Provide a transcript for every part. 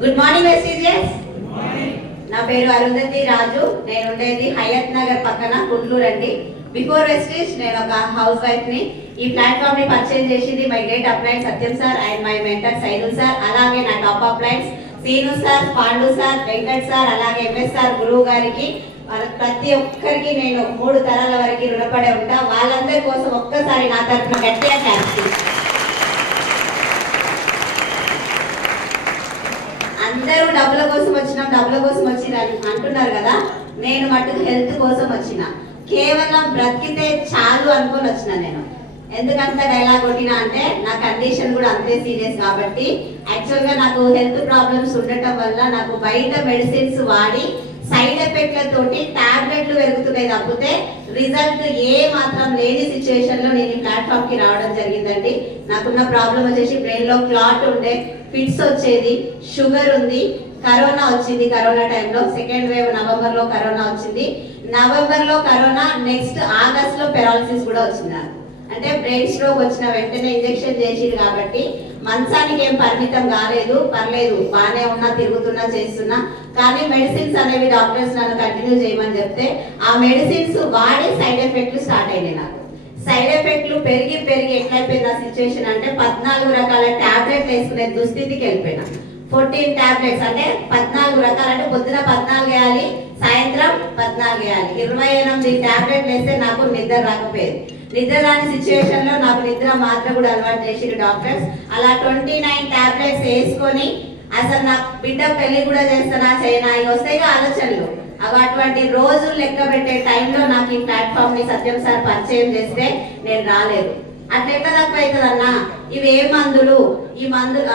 Good morning వెస్టీజియస్. నా పేరు అరుంధతి రాజు. నేను ఉండేది హయత్ నగర్ పక్కన గుంటూరు అండి. బిఫోర్ వెస్టీజ్ నేను ఒక హౌస్ వైఫ్ ని. ఈ ప్లాట్ఫామ్ ని పర్చేజ్ చేసింది my great uplines Satyam sir and my mentor Saidul sir. అలాగే నా top uplines Seenu sir, Pandu sir, Venkat sir, అలాగే ఎంఎస్ సార్ గురువు గారికి, ప్రతి ఒక్కరికి నేను 3 తరాల వరకు రుణపడే ఉంటా. వాళ్ళందరి కోసం ఒక్కసారి నా తరఫున గట్టిగా క్లాప్స్. అందరూ డబ్బుల కోసం వచ్చిన అంటున్నారు కదా, నేను మట్టుకు హెల్త్ కోసం వచ్చిన. కేవలం బ్రతికితే చాలు అనుకొని వచ్చిన. నేను ఎందుకంత డైలాగ్ కొట్టినా అంటే నా కండిషన్ కూడా అంతే సీరియస్ కాబట్టి. యాక్చువల్ గా నాకు హెల్త్ ప్రాబ్లమ్స్ ఉండటం వల్ల నాకు బయట మెడిసిన్స్ వాడి సైడ్ ఎఫెక్ట్లతోటి టాబ్లెట్లు పెరుగుతున్నాయి తప్పితే రిజల్ట్ ఏ మాత్రం లేని సిచ్యువేషన్ లో నేను ఈ ప్లాట్ఫామ్ కి రావడం జరిగిందండి. నాకున్న ప్రాబ్లం వచ్చేసి బ్రెయిన్ లో క్లాట్ ఉండే, ఫిట్స్ వచ్చేది, షుగర్ ఉంది, కరోనా వచ్చింది. కరోనా టైంలో సెకండ్ వేవ్ నవంబర్ లో కరోనా వచ్చింది. నవంబర్ లో కరోనా, నెక్స్ట్ ఆగస్ట్ లో పెరాలసిస్ కూడా వచ్చింది. అంటే బ్రెయిన్ స్ట్రోక్ వచ్చిన వెంటనే ఇంజెక్షన్ చేసింది కాబట్టి మంచానికి ఏం పరిమితం కాలేదు. పర్లేదు, బాగానే ఉన్నా, తిరుగుతున్నా, చేస్తున్నా. కానీ మెడిసిన్స్ అనేవి డాక్టర్స్ నన్ను కంటిన్యూ చేయమని చెప్తే ఆ మెడిసిన్స్ వాడి సైడ్ ఎఫెక్ట్లు స్టార్ట్ అయినాయి. నాకు సైడ్ ఎఫెక్ట్లు పెరిగి ఎట్లయిపోయింది ఆ సిచ్యువేషన్ అంటే 14 రకాల టాబ్లెట్లు వేసుకునే దుస్థితికి వెళ్ళిపోయినా. 14 టాబ్లెట్స్ అంటే 14 రకాలు. అంటే పొద్దున 14 వేయాలి, సాయంత్రం 14 వేయాలి. 28 టాబ్లెట్లు వేస్తే నాకు నిద్ర రాకపోయేది. నిద్ర రాని సిచ్యువేషన్ లో నాకు నిద్ర మాత్రం కూడా అలవాటు చేసిరు డాక్టర్స్. అలా 29 టాబ్లెట్స్ వేసుకొని అసలు నాకు బిడ్డ పెళ్లి కూడా చేస్తానా చేయనా ఇవి వస్తాయి ఆలోచనలు. అటువంటి రోజులు లెక్క పెట్టే టైంలో నాకు ఈ ప్లాట్ఫామ్ ని సత్యం సార్ పరిచయం చేస్తే నేను రాలేదు. అట్లా ఎట్లా తక్కువ అవుతుంది అన్న, ఇవి ఏ మందులు, ఈ మందులు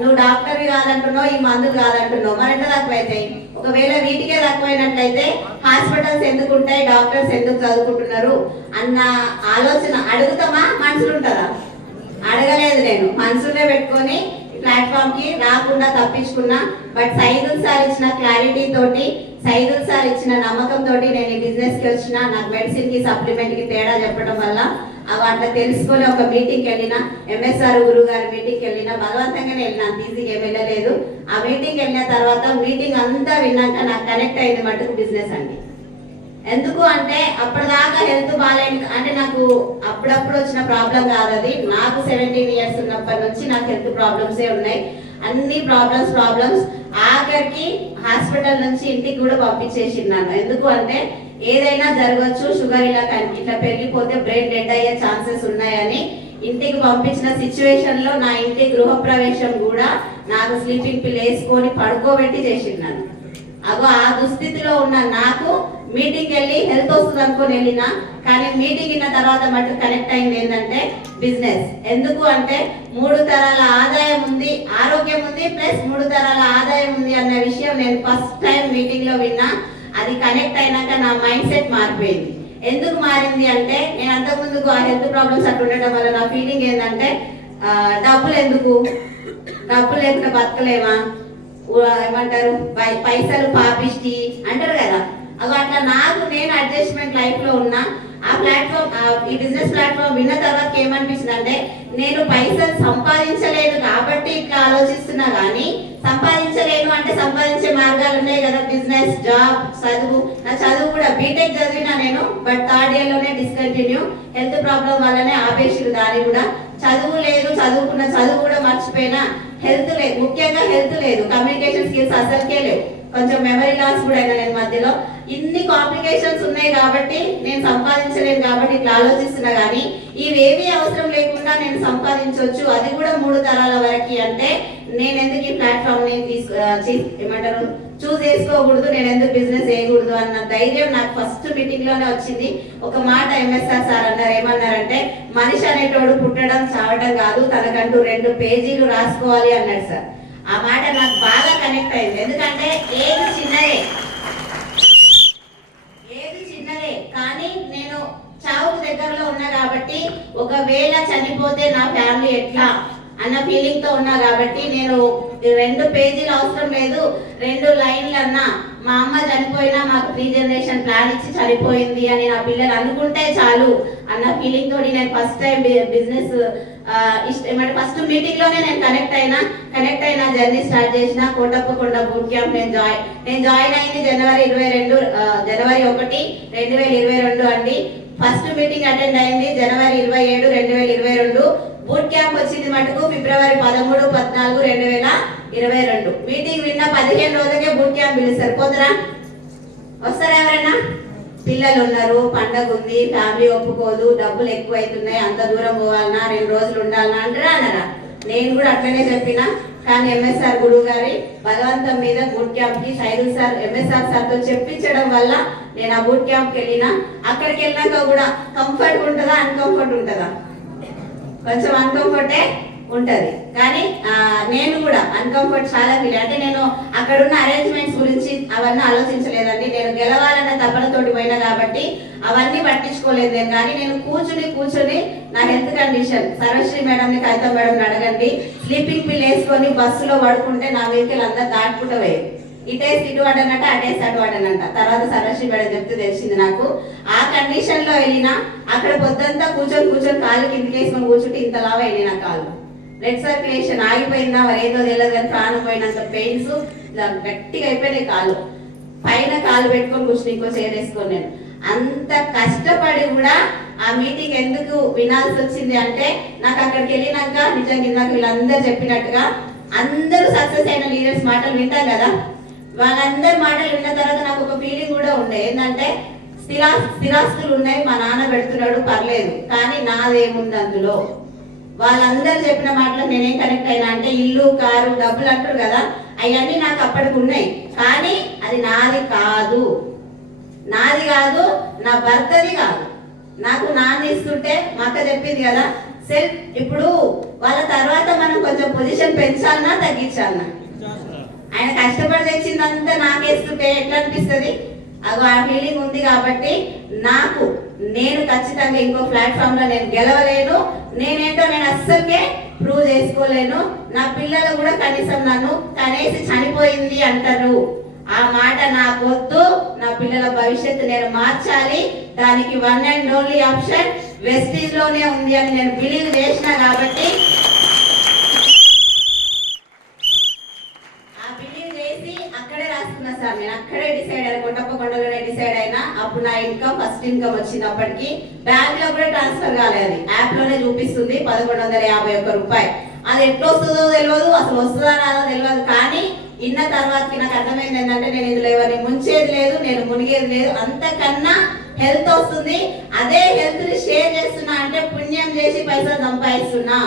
నువ్వు డాక్టర్వి కాదంటున్నావు, ఈ మందులు కాదంటున్నావు, మరి ఎట్లా తక్కువ అవుతాయి? ఒకవేళ వీటికే తక్కువైనట్లయితే హాస్పిటల్స్ ఎందుకు ఉంటాయి, డాక్టర్స్ ఎందుకు చదువుకుంటున్నారు అన్న ఆలోచన అడుగుతామా? మనసులు ఉంటుందా? అడగలేదు. నేను మనసులే పెట్టుకొని ప్లాట్ఫామ్ కి రాకుండా తప్పించుకున్నా. బట్ సైదుల్ సార్ ఇచ్చిన క్లారిటీ తోటి, సైదుల్ సార్ ఇచ్చిన నమ్మకం తోటి నేను ఈ బిజినెస్ కి వచ్చిన. నాకు మెడిసిన్ కి సప్లిమెంట్ కి తేడా చెప్పడం వల్ల అట్లా తెలుసుకొని ఒక మీటింగ్కి వెళ్ళిన, ఎంఎస్ఆర్ గురువు గారి మీటింగ్కి వెళ్ళిన. బలవంతంగానే వెళ్ళిన, అంత ఈజీగా ఏం వెళ్ళలేదు. ఆ మీటింగ్కి వెళ్ళిన తర్వాత మీటింగ్ అంతా విన్నాక నాకు కనెక్ట్ అయింది మటుకు బిజినెస్ అండి. ఎందుకు అంటే అప్పటిదాకా హెల్త్ బాగాలేదు. అంటే నాకు అప్పుడప్పుడు వచ్చిన ప్రాబ్లం కాదు అది. నాకు 17 ఇయర్స్ ఉన్నప్పటి నుంచి నాకు హెల్త్ ప్రాబ్లమ్సే ఉన్నాయి. అన్ని ప్రాబ్లమ్స్ ఆఖరికి హాస్పిటల్ నుంచి ఇంటికి కూడా పంపించేసిన్నాను. ఎందుకు అంటే ఏదైనా జరగవచ్చు, షుగర్ ఇట్లా పెరిగిపోతే బ్రెయిన్ డెడ్ అయ్యే ఛాన్సెస్ ఉన్నాయని ఇంటికి పంపించిన సిచ్యువేషన్ లో నా ఇంటి గృహప్రవేశం కూడా నాకు స్లీపింగ్ పిల్ వేసుకొని పడుకోబెట్టి చేసిన్నాను. ఆ దుస్థితిలో ఉన్న నాకు మీటింగ్ వెళ్ళి హెల్త్ వస్తుంది అనుకుని వెళ్ళినా. కానీ మీటింగ్ ఇన్న తర్వాత మటు కనెక్ట్ అయింది ఏంటంటే బిజినెస్. ఎందుకు అంటే 3 తరాల ఆదాయం ఉంది, ఆరోగ్యం ఉంది, ప్లస్ 3 తరాల ఆదాయం ఉంది అన్న విషయం నేను ఫస్ట్ టైం మీటింగ్ లో విన్నా. అది కనెక్ట్ అయినాక నా మైండ్ సెట్ మారిపోయింది. ఎందుకు మారింది అంటే నేను అంతకుముందుకు ఆ హెల్త్ ప్రాబ్లమ్స్ అట్లా ఉండటం వల్ల నా ఫీలింగ్ ఏంటంటే డబ్బులు ఎందుకు, డబ్బులు లేకుండా బతకలేమా, ఏమంటారు పైసలు పాపిష్టి అంటారు కదా. అట్లా నాకు నేను అడ్జస్ట్మెంట్ లైఫ్ లో ఉన్నా. ఆ ప్లాట్ఫామ్, ఈ బిజినెస్ ప్లాట్ఫామ్ విన్న తర్వాత ఏమనిపిస్తుంది అంటే నేను పైసలు సంపాదించలేను కాబట్టి ఇట్లా ఆలోచిస్తున్నా. కానీ సంపాదించలేను అంటే సంపాదించే మార్గాలు ఉన్నాయి కదా, బిజినెస్, జాబ్, చదువు. నా చదువు కూడా బీటెక్ చదివినా నేను, బట్ 3rd ఇయర్ లోనే డిస్కంటిన్యూ. హెల్త్ ప్రాబ్లం వల్లనే ఆపేసిరు దాన్ని కూడా. చదువు లేదు, చదువుకున్న చదువు కూడా మర్చిపోయినా. హెల్త్ లేదు, ముఖ్యంగా హెల్త్ లేదు, కమ్యూనికేషన్ స్కిల్స్ అసలుకే లేవు, కొంచెం మెమరీ లాస్ కూడా అయినా నేను మధ్యలో. ఇన్ని కాంప్లికేషన్స్ ఉన్నాయి కాబట్టి నేను సంపాదించలేను కాబట్టి ఇట్లా ఆలోచిస్తున్నా. కానీ ఇవేవి అవసరం లేకుండా నేను సంపాదించవచ్చు, అది కూడా 3 తరాల వరకు. అంటే నేను ఎందుకు ఈ ప్లాట్ఫామ్ ని ఏమంటారు చూస్ చేసుకోకూడదు, నేను ఎందుకు బిజినెస్ చేయకూడదు అన్న ధైర్యం నాకు ఫస్ట్ మీటింగ్ లోనే వచ్చింది. ఒక మాట ఎంఎస్ఆర్ సార్ అన్నారు. ఏమన్నారంటే మనిషి అనేటోడు పుట్టడం చావడం కాదు, తనకంటూ 2 పేజీలు రాసుకోవాలి అన్నాడు సార్. ఆ మాట నాకు బాగా కనెక్ట్ అయింది. ఎందుకంటే ఏది చిన్నదే కానీ నేను చావుకు దగ్గరలో ఉన్నా కాబట్టి ఒకవేళ చనిపోతే నా ఫ్యామిలీ ఎట్లా అన్న ఫీలింగ్ తో ఉన్నా కాబట్టి నేను 2 పేజీలు అవసరం లేదు, 2 లైన్లు అన్నా. మా అమ్మ చనిపోయినా మాకు 3 జనరేషన్ ప్లాన్ ఇచ్చి చనిపోయింది అని నా పిల్లలు అనుకుంటే చాలు అన్న ఫీలింగ్ తోటి నేను ఫస్ట్ టైం బిజినెస్ ఏమంటే ఫస్ట్ మీటింగ్ లోనే నేను కనెక్ట్ అయినా జర్నీ స్టార్ట్ చేసిన కోటప్పకొండ బూట్ క్యాంప్ నేను జాయిన్ అయింది జనవరి 1 2022 అండి. ఫస్ట్ మీటింగ్ అటెండ్ అయింది జనవరి 27 2022. బూట్ క్యాంప్ వచ్చింది మటుకు ఫిబ్రవరి 13 14 2022. మీటింగ్ విన్న 15 రోజులకే బూట్ క్యాంప్ పిలుస్తారు. పోతారా? వస్తారా? ఎవరైనా పిల్లలు ఉన్నారు, పండగ ఉంది, ఫ్యామిలీ ఒప్పుకోదు, డబ్బులు ఎక్కువ అవుతున్నాయి, అంత దూరం పోవాలన్నా 2 రోజులు ఉండాలన్నా అంటారా అన్నారా? నేను కూడా అట్లనే చెప్పిన. కానీ ఎంఎస్ఆర్ గురువు గారి బలవంతం మీద బూట్ క్యాంప్ కి సైదుల్ సార్ ఎంఎస్ఆర్ సార్ తో చెప్పించడం వల్ల నేను ఆ బూట్ క్యాంప్ కి వెళ్ళిన. అక్కడికి వెళ్ళాక కూడా కంఫర్ట్ ఉంటుందా, అన్కంఫర్ట్ ఉంటుందా? కొంచెం అన్కంఫర్టే ఉంటది. కానీ నేను కూడా అన్కంఫర్ట్ చాలా ఫీల్. అంటే నేను అక్కడ ఉన్న అరేంజ్మెంట్స్ గురించి అవన్నీ ఆలోచించలేదండి. నేను గెలవాలన్న తపనతోటి పోయినా కాబట్టి అవన్నీ పట్టించుకోలేదు నేను. కానీ నేను కూర్చుని నా హెల్త్ కండిషన్ సర్వశ్రీ మేడం ని కవిత మేడం అడగండి, స్లీపింగ్ పిల్ వేసుకొని బస్సులో పడుకుంటే నా వెహికల్ అంతా దాటుకుంటూ పోయేది. ఇటేసి ఇటు అడనంట, అటేసి అటు అడనంట. తర్వాత సర్వశ్రీ మేడం చెప్తే తెలిసింది నాకు. ఆ కండిషన్ లో వెళ్ళినా అక్కడ పొద్దంతా కూర్చొని కాలు కిందికి వేసుకొని కూర్చుంటే ఇంతలా వెళ్ళి నా కాళ్ళు బ్లడ్ సర్క్యులేషన్ ఆగిపోయిందా మరి ఏదో తెలియదు కానీ ప్రాణం పోయినంత పెయిన్స్ గట్టిగా అయిపోయినాయి. కాలు పైన కాలు పెట్టుకొని కూర్చుని ఇంకో చేరేసుకొని నేను అంత కష్టపడి కూడా ఆ మీటింగ్ ఎందుకు వినాల్సి వచ్చింది అంటే నాకు అక్కడికి వెళ్ళినాక నిజంగా ఇందాక వీళ్ళందరూ చెప్పినట్టుగా అందరూ సక్సెస్ అయిన లీడర్స్ మాటలు వింటాం కదా, వాళ్ళందరి మాటలు విన్న తర్వాత నాకు ఒక ఫీలింగ్ కూడా ఉండే. ఏంటంటే స్థిరాస్తులు ఉన్నాయి, మా నాన్న పెడుతున్నాడు పర్లేదు, కానీ నాదేముంది అందులో? వాళ్ళందరూ చెప్పిన మాటలు నేనేం కనెక్ట్ అయినా అంటే ఇల్లు, కారు, డబ్బులు అంటారు కదా, అవన్నీ నాకు అప్పటికి ఉన్నాయి. కానీ అది నాది కాదు, నా భర్తది కాదు. నాకు నాన్న ఇస్తుంటే మా అక్క చెప్పింది కదా సెల్ఫ్. ఇప్పుడు వాళ్ళ తర్వాత మనం కొంచెం పొజిషన్ పెంచాలన్నా తగ్గించాలన్నా? ఆయన కష్టపడి తెచ్చిందంతా నాకేస్తుంటే ఎట్లా అనిపిస్తుంది? అగో ఆ ఫీలింగ్ ఉంది. కాబట్టి నేను ఖచ్చితంగా ఇంకో ప్లాట్ఫామ్ లో నేను గెలవలేను, నేనేంటో నేను అస్సలకే ప్రూవ్ చేసుకోలేను. నా పిల్లలు కూడా కనీసం నన్ను కనేసి చనిపోయింది అంటారు. ఆ మాట నాకు వద్దు. నా పిల్లల భవిష్యత్తు నేను మార్చాలి. దానికి one and only option Vestige లోనే ఉంది అని నేను బిలీవ్ చేసిన. కాబట్టి నేను అక్కడే డిసైడ్ అయినా, కోటప్పకొండలోనే డిసైడ్ అయినా. అప్పుడు నా ఇన్కమ్ ఫస్ట్ ఇన్కమ్ వచ్చినప్పటికీ బ్యాంక్ లో కూడా ట్రాన్స్ఫర్ కాలేదు, యాప్ లోనే చూపిస్తుంది 1151 రూపాయలు. అది ఎట్లా వస్తుందో తెలియదు, అసలు వస్తుందా రాదో తెలియదు. కానీ ఇన్న తర్వాతకి నాకు అర్థమైంది ఏంటంటే నేను ఇందులో ఎవరిని ముంచేది లేదు, నేను మునిగేది లేదు. అంతకన్నా హెల్త్ వస్తుంది. అదే హెల్త్ ని షేర్ చేస్తున్నా అంటే పుణ్యం చేసి పైసలు సంపాదిస్తున్నా.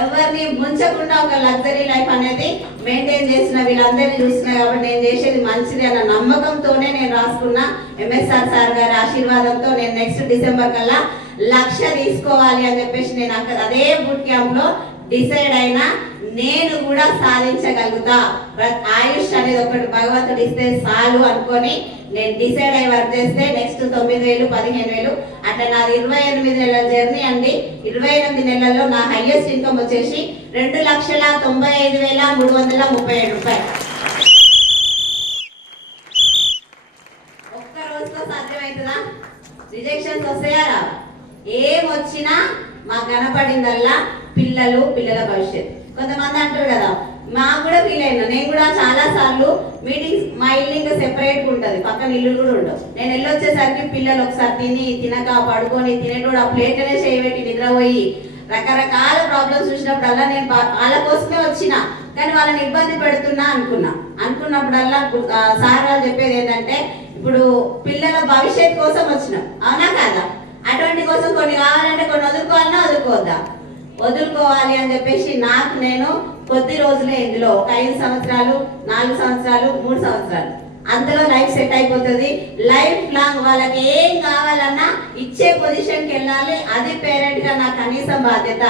ఎవరిని ముంచకుండా ఒక లగ్జరీ లైఫ్ అనేది మెయింటైన్ చేసిన వీళ్ళందరినీ చూస్తున్నా. కాబట్టి నేను చేసేది మంచిది అన్న నమ్మకంతోనే నేను రాసుకున్నా. ఎంఎస్ఆర్ సార్ గారి ఆశీర్వాదంతో నేను నెక్స్ట్ డిసెంబర్ కల్లా 1,00,000 తీసుకోవాలి అని చెప్పేసి నేను అక్కడ అదే బూట్ క్యాంప్ లో డిసైడ్ అయినా. నేను కూడా సాధించగలుగుతా. ఆయుష్ అనేది ఒకటి భగవంతుడు ఇస్తే చాలు అనుకొని నేను డిసైడ్ అయ్యి వర్క్ చేస్తే నెక్స్ట్ 9,000 15,000 అట్లా నాది 28 నెలల జర్నీ అండి. 28 నెలల్లో నా హైయెస్ట్ ఇన్కమ్ వచ్చేసి 2,95,337 రూపాయలు. ఒక్క రోజుతో సాధ్యమవుతుందా? రిజెక్షన్స్ వస్తాయా? ఏమొచ్చినా మాకు కనపడిందల్లా పిల్లల భవిష్యత్తు. కొంతమంది అంటారు కదా, మాకు కూడా ఫీల్ అయినా. నేను కూడా చాలా సార్లు మీటింగ్స్, మా ఇల్లు ఇంకా సెపరేట్ గా ఉంటది, పక్కన ఇల్లు కూడా ఉండవు. నేను వెళ్ళొచ్చేసరికి పిల్లలు ఒకసారి తినక పడుకొని తినేటోడు ఆ ప్లేట్ అనే చేయబెట్టి నిద్రపోయి రకరకాల ప్రాబ్లమ్స్ చూసినప్పుడల్లా నేను వాళ్ళ కోసమే వచ్చిన, కానీ వాళ్ళని ఇబ్బంది పెడుతున్నా అనుకున్నప్పుడల్లా సార్ వాళ్ళు చెప్పేది ఏంటంటే ఇప్పుడు పిల్లల భవిష్యత్ కోసం వచ్చినాం, అవునా కాదా? అటువంటి కోసం కొన్ని కావాలంటే కొన్ని వదులుకోవాలన్నా వదులుకోవాలి అని చెప్పేసి నేను కొద్ది రోజులే ఇందులో ఒక 5 సంవత్సరాలు 4 సంవత్సరాలు 3 సంవత్సరాలు అందులో లైఫ్ సెట్ అయిపోతుంది. లైఫ్ లాంగ్ వాళ్ళకి ఏం కావాలన్నా ఇచ్చే పొజిషన్ కి వెళ్ళాలి. అది పేరెంట్ గా నా కనీసం బాధ్యత.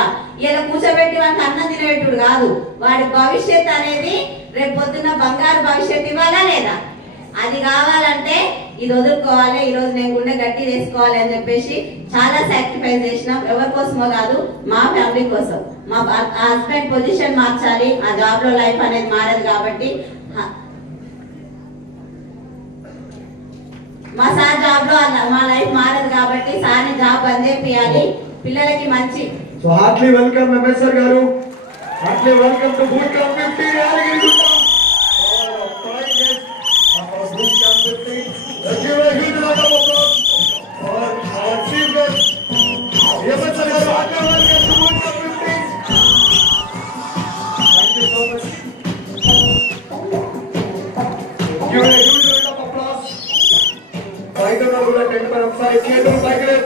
ఇలా కూర్చోబెట్టి వాడికి అన్నం తినేటుడు కాదు, వాడి భవిష్యత్ అనేది రేపు పొద్దున్న బంగారు భవిష్యత్ ఇవ్వాలా లేదా? అది కావాలంటే ఇది వదులుకోవాలి. ఈ రోజు నేను గుండె గట్టి చేసుకోవాలి అని చెప్పేసి చాలా సాక్రిఫైస్ చేసినాం. ఎవరి కోసమో కాదు, మా ఫ్యామిలీ కోసం. మా హస్బెండ్ పొజిషన్ మార్చాలి, ఆ జాబ్ లో లైఫ్ అనేది మారదు కాబట్టి. మా సార్ జాబ్ లో మా లైఫ్ మారదు కాబట్టి సార్ని జాబ్ బంద్ చేయాలి. పిల్లలకి మంచి So heartily welcome MSR Garu. Heartily welcome to Boot Camp 50 Yarigirigutta. For our pride guest of our Boot Camp 50. Let's give a huge round of applause for our chief guest. MSR Garu, heartily welcome to Boot Camp 50. Thank you so much. Give a huge round of applause. Fighter Nagula 10 per upside. Ketu Tiger